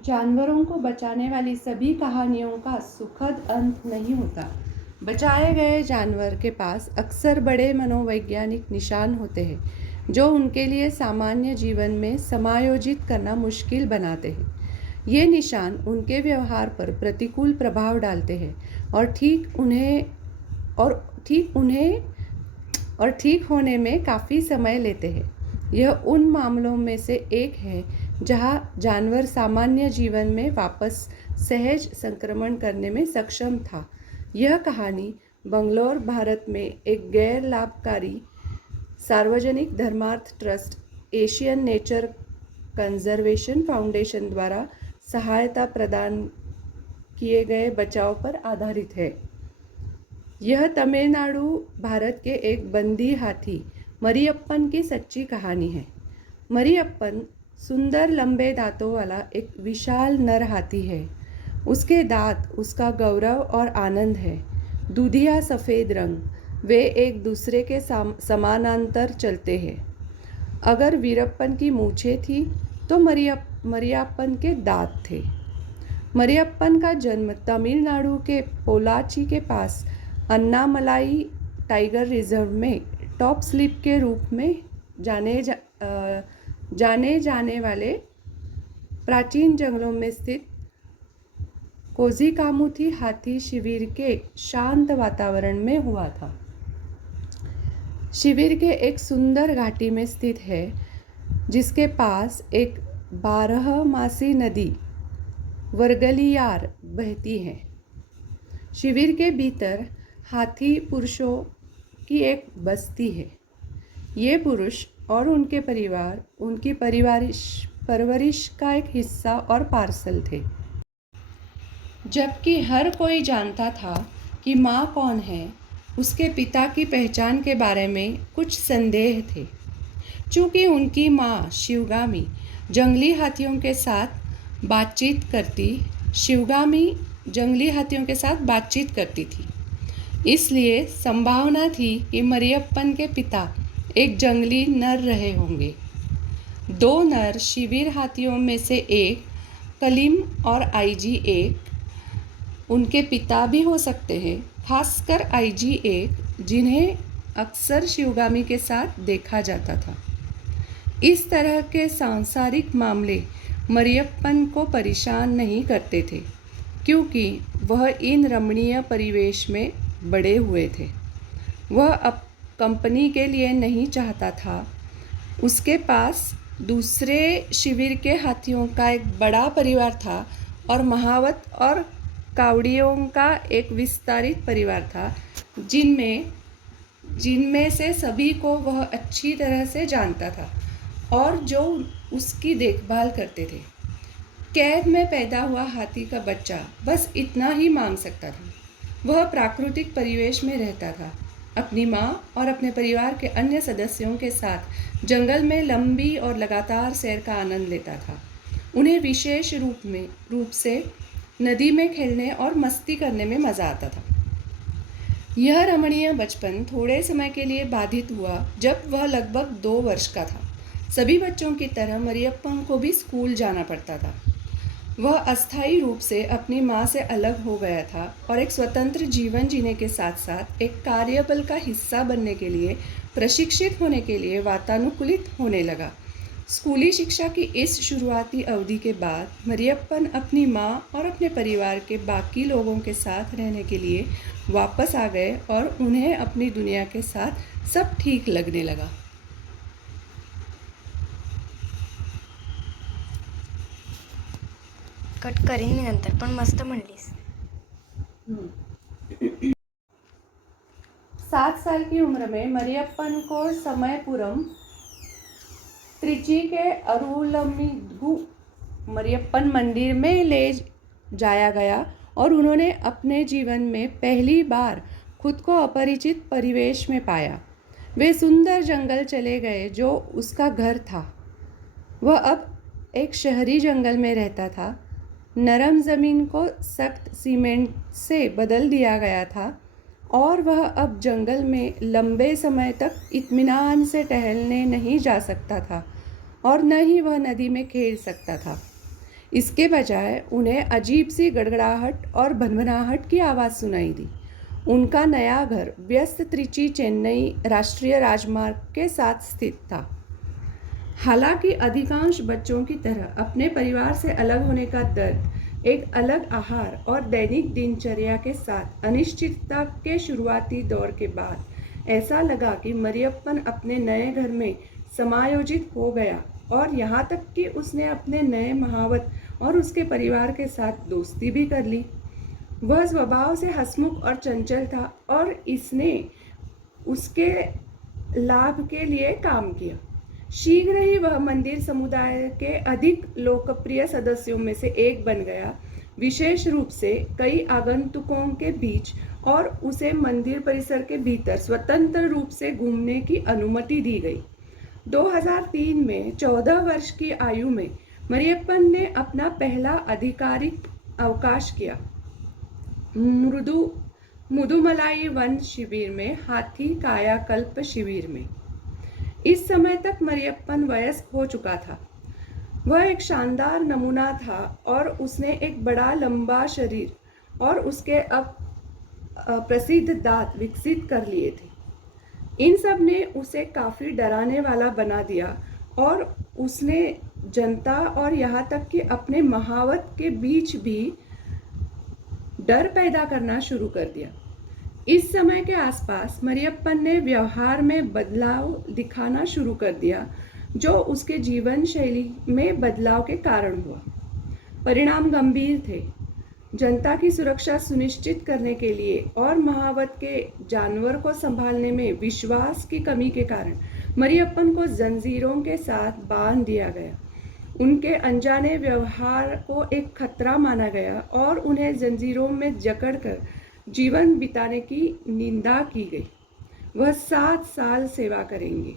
जानवरों को बचाने वाली सभी कहानियों का सुखद अंत नहीं होता। बचाए गए जानवर के पास अक्सर बड़े मनोवैज्ञानिक निशान होते हैं जो उनके लिए सामान्य जीवन में समायोजित करना मुश्किल बनाते हैं। ये निशान उनके व्यवहार पर प्रतिकूल प्रभाव डालते हैं और ठीक होने में काफ़ी समय लेते हैं। यह उन मामलों में से एक है जहां जानवर सामान्य जीवन में वापस सहज संक्रमण करने में सक्षम था। यह कहानी बंगलौर, भारत में एक गैर लाभकारी सार्वजनिक धर्मार्थ trust Asian nature conservation foundation द्वारा सहायता प्रदान किए गए बचाव पर आधारित है। यह तमिलनाडु, भारत के एक बंदी हाथी मरियप्पन की सच्ची कहानी है। मरियप्पन सुंदर लंबे दांतों वाला एक विशाल नर हाथी है। उसके दांत उसका गौरव और आनंद है। दूधिया सफ़ेद रंग, वे एक दूसरे के समानांतर चलते हैं। अगर वीरप्पन की मूछें थी तो मरियप्पन के दांत थे। मरियप्पन का जन्म तमिलनाडु के पोलाची के पास अन्नामलाई टाइगर रिजर्व में टॉप स्लिप के रूप में जाने जाने वाले प्राचीन जंगलों में स्थित कोजिकामुथी हाथी शिविर के शांत वातावरण में हुआ था। शिविर के एक सुंदर घाटी में स्थित है जिसके पास एक 12मासी नदी वर्गलियार बहती है। शिविर के भीतर हाथी पुरुषों की एक बस्ती है। ये पुरुष और उनके परिवार उनकी परवरिश का एक हिस्सा और पार्सल थे। जबकि हर कोई जानता था कि माँ कौन है, उसके पिता की पहचान के बारे में कुछ संदेह थे। चूँकि उनकी माँ शिवगामी जंगली हाथियों के साथ बातचीत करती थी, इसलिए संभावना थी कि मरियप्पन के पिता एक जंगली नर रहे होंगे। 2 नर शिविर हाथियों में से एक, कलीम और आईजी 1 उनके पिता भी हो सकते हैं, खासकर आईजी 1 जिन्हें अक्सर शिवगामी के साथ देखा जाता था। इस तरह के सांसारिक मामले मरियप्पन को परेशान नहीं करते थे क्योंकि वह इन रमणीय परिवेश में बड़े हुए थे। वह अब कंपनी के लिए नहीं चाहता था। उसके पास दूसरे शिविर के हाथियों का एक बड़ा परिवार था और महावत और कावड़ियों का एक विस्तारित परिवार था जिनमें से सभी को वह अच्छी तरह से जानता था और जो उसकी देखभाल करते थे। कैद में पैदा हुआ हाथी का बच्चा बस इतना ही मांग सकता था। वह प्राकृतिक परिवेश में रहता था, अपनी माँ और अपने परिवार के अन्य सदस्यों के साथ जंगल में लंबी और लगातार सैर का आनंद लेता था। उन्हें विशेष रूप से नदी में खेलने और मस्ती करने में मज़ा आता था। यह रमणीय बचपन थोड़े समय के लिए बाधित हुआ जब वह लगभग 2 वर्ष का था। सभी बच्चों की तरह मरियप्पन को भी स्कूल जाना पड़ता था। वह अस्थायी रूप से अपनी माँ से अलग हो गया था और एक स्वतंत्र जीवन जीने के साथ साथ एक कार्यबल का हिस्सा बनने के लिए प्रशिक्षित होने के लिए वातानुकूलित होने लगा। स्कूली शिक्षा की इस शुरुआती अवधि के बाद मरियप्पन अपनी माँ और अपने परिवार के बाकी लोगों के साथ रहने के लिए वापस आ गए और उन्हें अपनी दुनिया के साथ सब ठीक लगने लगा। कट करीन मी नंतर, पण मस्त म्हणलीस। 7 साल की उम्र में मरियप्पन को समयपुरम, त्रिची के अरुलमिगु मरियप्पन मंदिर में ले जाया गया और उन्होंने अपने जीवन में पहली बार खुद को अपरिचित परिवेश में पाया। वे सुंदर जंगल चले गए जो उसका घर था। वह अब एक शहरी जंगल में रहता था। नरम ज़मीन को सख्त सीमेंट से बदल दिया गया था और वह अब जंगल में लंबे समय तक इत्मीनान से टहलने नहीं जा सकता था और न ही वह नदी में खेल सकता था। इसके बजाय उन्हें अजीब सी गड़गड़ाहट और भनभनाहट की आवाज़ सुनाई दी। उनका नया घर व्यस्त त्रिची चेन्नई राष्ट्रीय राजमार्ग के साथ स्थित था। हालांकि अधिकांश बच्चों की तरह अपने परिवार से अलग होने का दर्द एक अलग आहार और दैनिक दिनचर्या के साथ अनिश्चितता के शुरुआती दौर के बाद ऐसा लगा कि मरियप्पन अपने नए घर में समायोजित हो गया और यहाँ तक कि उसने अपने नए महावत और उसके परिवार के साथ दोस्ती भी कर ली। वह स्वभाव से हंसमुख और चंचल था और इसने उसके लाभ के लिए काम किया। शीघ्र ही वह मंदिर समुदाय के अधिक लोकप्रिय सदस्यों में से एक बन गया, विशेष रूप से कई आगंतुकों के बीच, और उसे मंदिर परिसर के भीतर स्वतंत्र रूप से घूमने की अनुमति दी गई। 2003 में 14 वर्ष की आयु में मरियप्पन ने अपना पहला आधिकारिक अवकाश किया, मुदुमलाई वन शिविर में, हाथी कायाकल्प शिविर में। इस समय तक मरियप्पन वयस्क हो चुका था। वह एक शानदार नमूना था और उसने एक बड़ा लंबा शरीर और उसके अब प्रसिद्ध दांत विकसित कर लिए थे। इन सब ने उसे काफ़ी डराने वाला बना दिया और उसने जनता और यहाँ तक कि अपने महावत के बीच भी डर पैदा करना शुरू कर दिया। इस समय के आसपास मरियप्पन ने व्यवहार में बदलाव दिखाना शुरू कर दिया, जो उसके जीवन शैली में बदलाव के कारण हुआ। परिणाम गंभीर थे। जनता की सुरक्षा सुनिश्चित करने के लिए और महावत के जानवर को संभालने में विश्वास की कमी के कारण मरियप्पन को जंजीरों के साथ बांध दिया गया। उनके अनजाने व्यवहार को एक खतरा माना गया और उन्हें जंजीरों में जकड़कर जीवन बिताने की निंदा की गई। वह 7 साल सेवा करेंगे।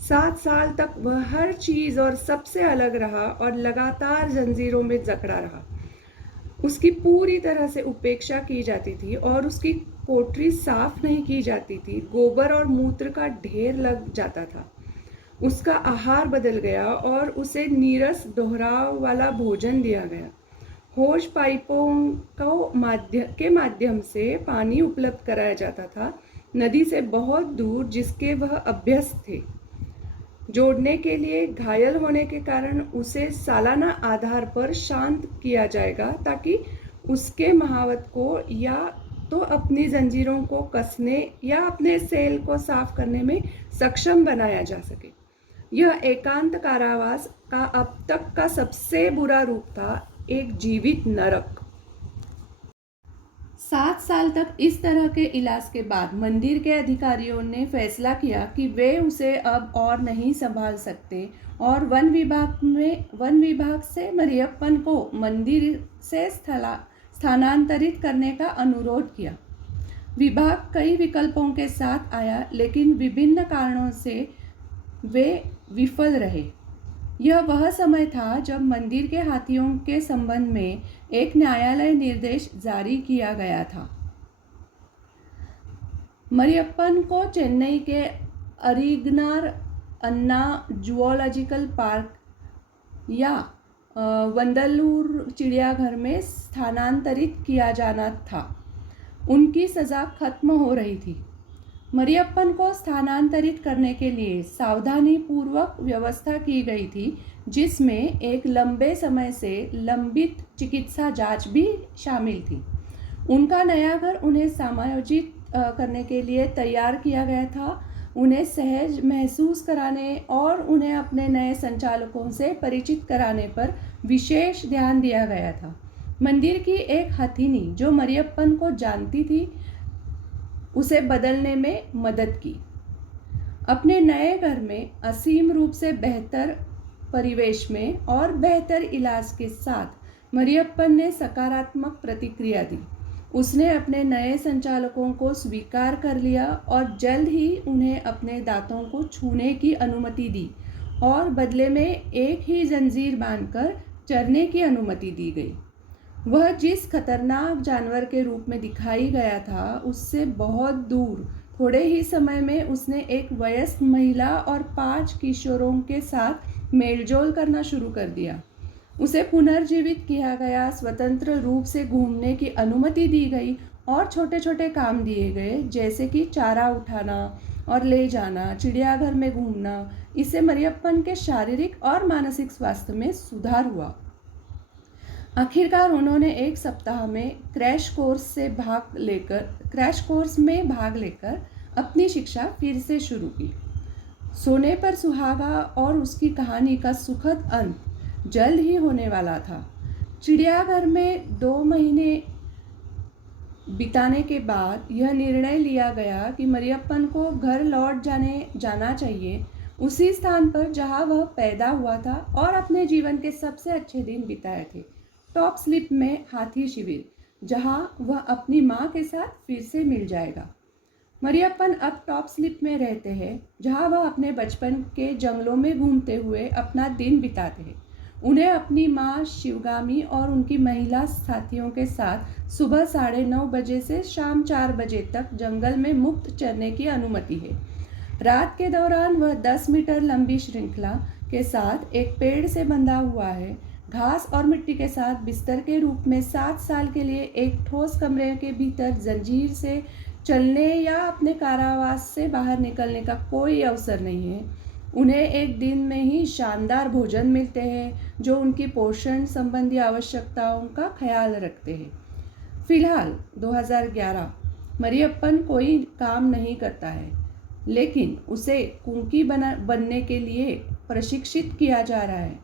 7 साल तक वह हर चीज़ और सबसे अलग रहा और लगातार जंजीरों में जकड़ा रहा। उसकी पूरी तरह से उपेक्षा की जाती थी और उसकी कोठरी साफ नहीं की जाती थी। गोबर और मूत्र का ढेर लग जाता था। उसका आहार बदल गया और उसे नीरस दोहराव वाला भोजन दिया गया। हौज पाइपों के माध्यम से पानी उपलब्ध कराया जाता था, नदी से बहुत दूर जिसके वह अभ्यस्त थे। जोड़ने के लिए घायल होने के कारण उसे सालाना आधार पर शांत किया जाएगा ताकि उसके महावत को या तो अपनी जंजीरों को कसने या अपने सेल को साफ करने में सक्षम बनाया जा सके। यह एकांत कारावास का अब तक का सबसे बुरा रूप था, एक जीवित नरक। 7 साल तक इस तरह के इलाज के बाद मंदिर के अधिकारियों ने फैसला किया कि वे उसे अब और नहीं संभाल सकते और वन विभाग से मरियप्पन को मंदिर से स्थानांतरित करने का अनुरोध किया। विभाग कई विकल्पों के साथ आया, लेकिन विभिन्न कारणों से वे विफल रहे। यह वह समय था जब मंदिर के हाथियों के संबंध में एक न्यायालय निर्देश जारी किया गया था। मरियप्पन को चेन्नई के अरिगनार अन्ना जूलॉजिकल पार्क या वंदलूर चिड़ियाघर में स्थानांतरित किया जाना था। उनकी सज़ा खत्म हो रही थी। मरियप्पन को स्थानांतरित करने के लिए सावधानीपूर्वक व्यवस्था की गई थी, जिसमें एक लंबे समय से लंबित चिकित्सा जांच भी शामिल थी। उनका नया घर उन्हें समायोजित करने के लिए तैयार किया गया था, उन्हें सहज महसूस कराने और उन्हें अपने नए संचालकों से परिचित कराने पर विशेष ध्यान दिया गया था। मंदिर की एक हथिनी जो मरियप्पन को जानती थी, उसे बदलने में मदद की। अपने नए घर में असीम रूप से बेहतर परिवेश में और बेहतर इलाज के साथ मरियप्पन ने सकारात्मक प्रतिक्रिया दी। उसने अपने नए संचालकों को स्वीकार कर लिया और जल्द ही उन्हें अपने दांतों को छूने की अनुमति दी और बदले में एक ही जंजीर बांधकर चरने की अनुमति दी गई। वह जिस खतरनाक जानवर के रूप में दिखाई गया था, उससे बहुत दूर थोड़े ही समय में उसने एक वयस्क महिला और 5 किशोरों के साथ मेलजोल करना शुरू कर दिया। उसे पुनर्जीवित किया गया, स्वतंत्र रूप से घूमने की अनुमति दी गई और छोटे छोटे काम दिए गए, जैसे कि चारा उठाना और ले जाना, चिड़ियाघर में घूमना। इससे मरियप्पन के शारीरिक और मानसिक स्वास्थ्य में सुधार हुआ। आखिरकार उन्होंने एक सप्ताह में क्रैश कोर्स में भाग लेकर अपनी शिक्षा फिर से शुरू की। सोने पर सुहागा और उसकी कहानी का सुखद अंत जल्द ही होने वाला था। चिड़ियाघर में 2 महीने बिताने के बाद यह निर्णय लिया गया कि मरियप्पन को घर लौट जाना चाहिए, उसी स्थान पर जहां वह पैदा हुआ था और अपने जीवन के सबसे अच्छे दिन बिताए थे, टॉप स्लिप में हाथी शिविर, जहां वह अपनी मां के साथ फिर से मिल जाएगा। मरियप्पन अब टॉप स्लिप में रहते हैं, जहां वह अपने बचपन के जंगलों में घूमते हुए अपना दिन बिताते हैं। उन्हें अपनी मां शिवगामी और उनकी महिला साथियों के साथ सुबह 9:30 बजे से शाम 4 बजे तक जंगल में मुक्त चरने की अनुमति है। रात के दौरान वह 10 मीटर लंबी श्रृंखला के साथ एक पेड़ से बंधा हुआ है, घास और मिट्टी के साथ बिस्तर के रूप में 7 साल के लिए एक ठोस कमरे के भीतर जंजीर से चलने या अपने कारावास से बाहर निकलने का कोई अवसर नहीं है। उन्हें एक दिन में ही शानदार भोजन मिलते हैं, जो उनकी पोषण संबंधी आवश्यकताओं का ख्याल रखते हैं। फिलहाल 2011 मरियप्पन कोई काम नहीं करता है, लेकिन उसे कुंकी बनने के लिए प्रशिक्षित किया जा रहा है।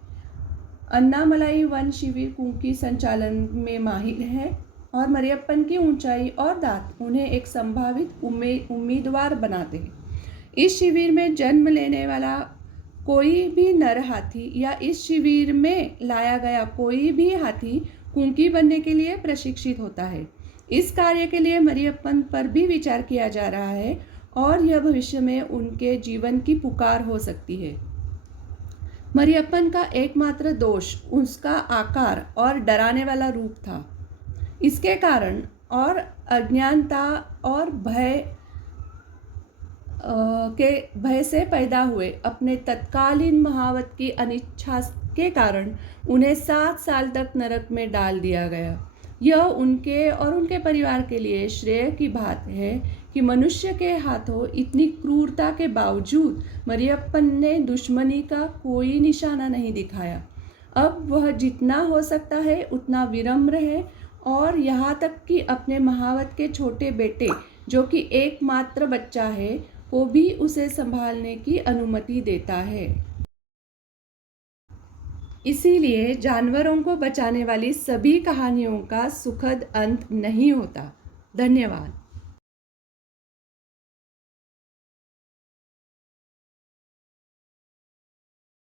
अन्नामलाई वन शिविर कुंकी संचालन में माहिर है और मरियप्पन की ऊंचाई और दांत उन्हें एक संभावित उम्मीदवार बनाते हैं। इस शिविर में जन्म लेने वाला कोई भी नर हाथी या इस शिविर में लाया गया कोई भी हाथी कुंकी बनने के लिए प्रशिक्षित होता है। इस कार्य के लिए मरियप्पन पर भी विचार किया जा रहा है और यह भविष्य में उनके जीवन की पुकार हो सकती है। मरियप्पन का एकमात्र दोष उसका आकार और डराने वाला रूप था। इसके कारण और अज्ञानता और भय से पैदा हुए अपने तत्कालीन महावत की अनिच्छा के कारण उन्हें 7 साल तक नरक में डाल दिया गया। यह उनके और उनके परिवार के लिए श्रेय की बात है कि मनुष्य के हाथों इतनी क्रूरता के बावजूद मरियप्पन ने दुश्मनी का कोई निशाना नहीं दिखाया। अब वह जितना हो सकता है उतना विनम्र है और यहाँ तक कि अपने महावत के छोटे बेटे, जो कि एकमात्र बच्चा है, को भी उसे संभालने की अनुमति देता है। इसीलिए जानवरों को बचाने वाली सभी कहानियों का सुखद अंत नहीं होता। धन्यवाद।